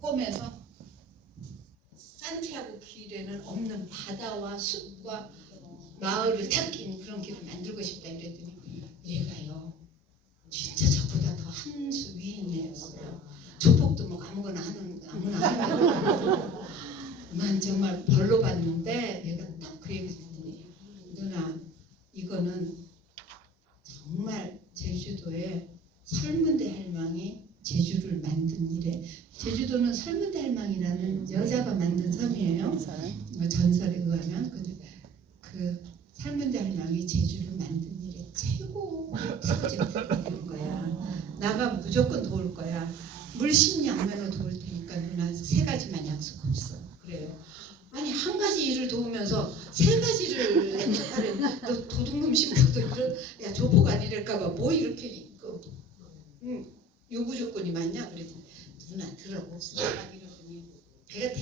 꼬매서 산티아고 길에는 없는 바다와 숲과 마을을 탁긴 그런 길을 만들고 싶다 이랬더니 얘가요 진짜 저보다 더 한 수 위인 애였어요. 조폭도 뭐 아무거나 하는 아무나 하는 거. 난 정말 벌로 봤는데 얘가 딱 그 얘기 듣더니 누나 이거는 정말 제주도에 설문대 할망이 제주를 만든 일에 제주도는 설문대 할망이라는 여자가 만든 섬이에요. 어, 전설에 의하면 근데 그 설문대 할망이 제주를 만든 일에 최고 프로젝트인 거야. 나가 무조건 도울 거야. 물심양면으로 도울 테니까 누나 세 가지만 약속 없어. 그래요. 아니 한 가지 일을 도우면서 세 가지를. 너 도둑놈 신부도 이런 야 조폭 아니랄까봐 뭐 이렇게 요구 조건이 많냐? 그랬더니 누나 들어봅시다 이러더니. 걔가